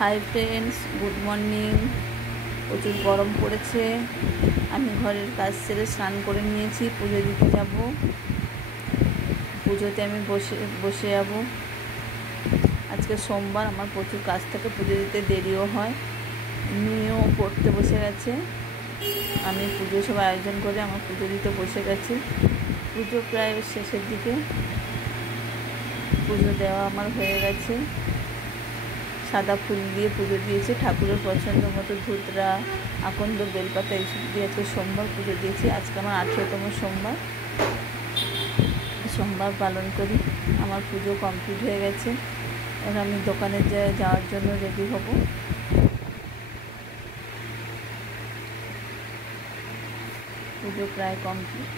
Hi friends, good morning. প্রচুর গরম পড়েছে। আমি ঘরের কাজ সেরে স্নান করে নিয়েছি, পুজো দিতে যাব। পুজোতে আমি বসে যাব। আজকে সোমবার, আমার প্রচুর কাজ থাকে, পুজো দিতে দেরিও হয়। মেয়েও পড়তে বসে গেছে। আমি পুজো সব আয়োজন করে আমার পুজো দিতে বসে গেছি। পুজো প্রায় শেষের দিকে, পুজো দেওয়া আমার হয়ে গেছে। সাদা ফুল দিয়ে পুজো দিয়েছি, ঠাকুরের পছন্দ মতো ধুতরা, আকন্দ, বেলপাতা এইসব দিয়ে আজকে সোমবার পুজো দিয়েছি। আজকে আমার 18তম সোমবার পালন করি। আমার পুজো কমপ্লিট হয়ে গেছে। এবার আমি দোকানে যাওয়ার জন্য রেডি হব। পুজো প্রায় কমপ্লিট।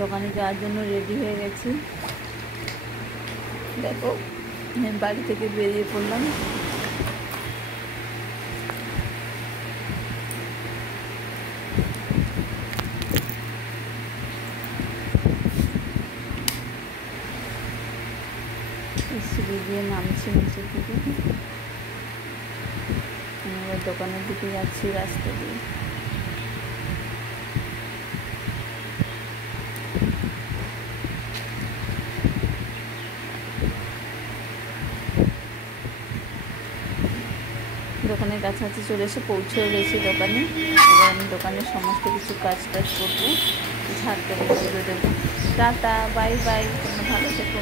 দোকানে যাওয়ার জন্য রেডি হয়ে গেছি। দেখো, আমি বাড়ি থেকে বেরিয়ে পড়লাম। সিঁড়ি দিয়ে নামছি নিচের দিকে। এবার দোকানের দিকে যাচ্ছি রাস্তা দিয়ে। দোকানের কাছাকাছি চলে এসে পৌঁছেও গেছি দোকানে। এবার আমি দোকানের সমস্ত কিছু কাজ করবো, ঝাড় দেবো, পুজো দেবো। টাটা, বাই বাই, তোমরা ভালো থেকো।